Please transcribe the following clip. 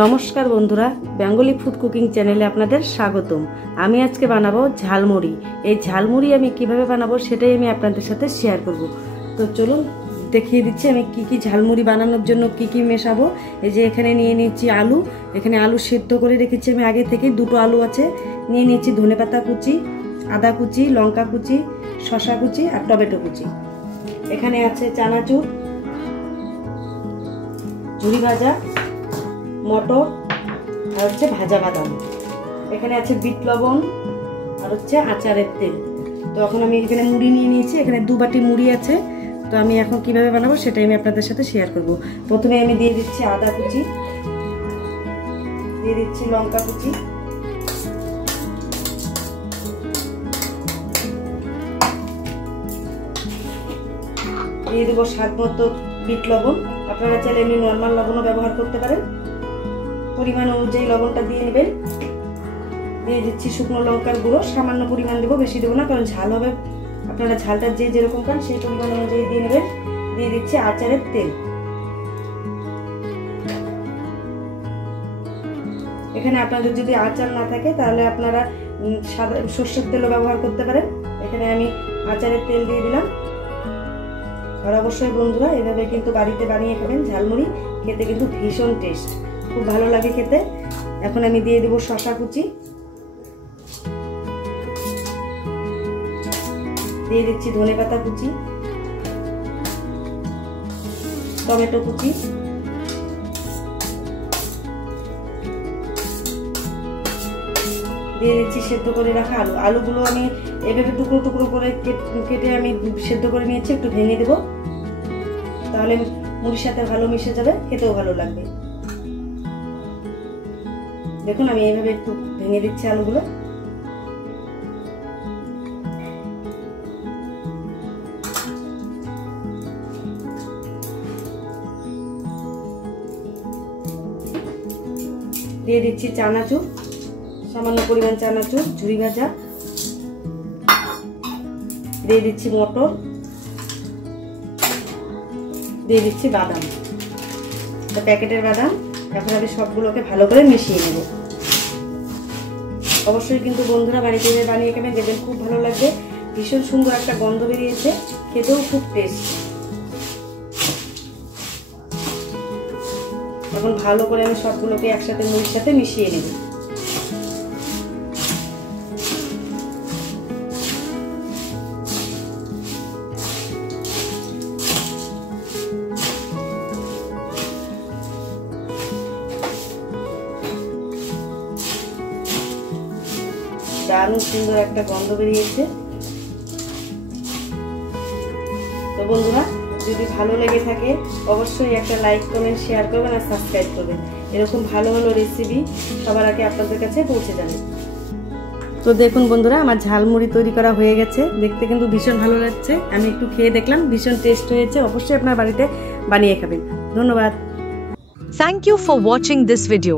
নমস্কার বন্ধুরা, Bengali food cooking চ্যানেলে আপনাদের স্বাগতম। আমি আজকে বানাবো ঝালমুড়ি। এই ঝালমুড়ি আমি কিভাবে বানাবো সেটাই আমি আপনাদের সাথে শেয়ার করব। তো চলুন দেখিয়ে দিচ্ছি আমি কি ঝালমুড়ি বানানোর জন্য কি মেশাবো। এই যে এখানে নিয়ে নিচ্ছি আলু। এখানে আলু সেদ্ধ করে রেখেছি আমি আগে থেকে, 2টো আলু আছে। নিয়ে নিচ্ছি ধনেপাতা কুচি, আদা কুচি, লঙ্কা কুচি, শসা কুচি আর টমেটো কুচি। এখানে আছে চানাচুর, ঝুরি ভাজা, মটর আর হচ্ছে ভাজা বাদাম। এখানে আছে বিট লবণ আর হচ্ছে আচারের তেল। তো এখন আমি এখানে মুড়ি নিয়ে নিয়েছি, এখানে 2 বাটি মুড়ি আছে। তো আমি এখন কিভাবে বানাবো সেটাই আমি আপনাদের সাথে শেয়ার করব। প্রথমে আমি দিয়ে দিচ্ছি আদা কুচি, দিয়ে দিচ্ছি লঙ্কা কুচি, দিয়ে দেবো স্বাদ মতো বিট লবণ। আপনারা চাইলে এমনি নর্মাল লবণও ব্যবহার করতে পারেন, পরিমাণ অনুযায়ী লবণটা দিয়ে নেবেন। দিয়ে দিচ্ছি শুকনো লঙ্কার গুঁড়ো, সামান্য পরিমাণ দেবো, বেশি দেবো না, কারণ ঝাল হবে। আপনারা ঝালটা যে যেরকম খান সেই পরিমাণ অনুযায়ী দিয়ে নেবেন। দিয়ে দিচ্ছি আচারের তেল। এখানে আপনাদের যদি আচার না থাকে তাহলে আপনারা সাদা সরষের তেলও ব্যবহার করতে পারেন। এখানে আমি আচারের তেল দিয়ে দিলাম। আর অবশ্যই বন্ধুরা এভাবে কিন্তু বাড়িতে বানিয়ে খাবেন। ঝালমুড়ি খেতে কিন্তু ভীষণ টেস্ট, খুব ভালো লাগে খেতে। এখন আমি দিয়ে দেবো শসা কুচি, দিয়ে দিচ্ছি ধনেপাতা কুচি, টমেটো কুচি, দিয়ে দিচ্ছি সেদ্ধ করে রাখা আলু। আলুগুলো আমি এভাবে টুকরো টুকরো করে কেটে আমি সেদ্ধ করে নিয়েছি। একটু ভেঙে দেবো, তাহলে মুড়ির সাথে ভালো মিশে যাবে, খেতেও ভালো লাগবে। দেখুন আমি এইভাবে একটু ভেঙে দিচ্ছি আলুগুলো। দিয়ে দিচ্ছি চানাচুর, সামান্য পরিমাণ চানাচুর, ঝুরি ভাজা। দিয়ে দিচ্ছি মটর, দিয়ে দিচ্ছি বাদাম, প্যাকেটের বাদাম। এখন আমি সবগুলোকে ভালো করে মিশিয়ে নেব। অবশ্যই কিন্তু বন্ধুরা বাড়িতে বানিয়ে খাবেন, দেখবেন খুব ভালো লাগবে। ভীষণ সুন্দর একটা গন্ধ বেরিয়েছে, খেতেও খুব টেস্ট। এখন ভালো করে আমি সবগুলোকে একসাথে মুড়ির সাথে মিশিয়ে নেব। দারুণ সুন্দর একটা গন্ধ বেরিয়েছে। তো বন্ধুরা যদি ভালো লেগে থাকে অবশ্যই একটা লাইক, কমেন্ট, শেয়ার করবেন আর সাবস্ক্রাইব করবেন। এরকম ভালো ভালো রেসিপি সবার আগে আপনাদের কাছে পৌঁছে যাবে। তো দেখুন বন্ধুরা আমার ঝালমুড়ি তৈরি করা হয়ে গেছে, দেখতে কিন্তু ভীষণ ভালো লাগছে। আমি একটু খেয়ে দেখলাম, ভীষণ টেস্ট হয়েছে। অবশ্যই আপনার বাড়িতে বানিয়ে খাবেন। ধন্যবাদ। Thank you for watching this video.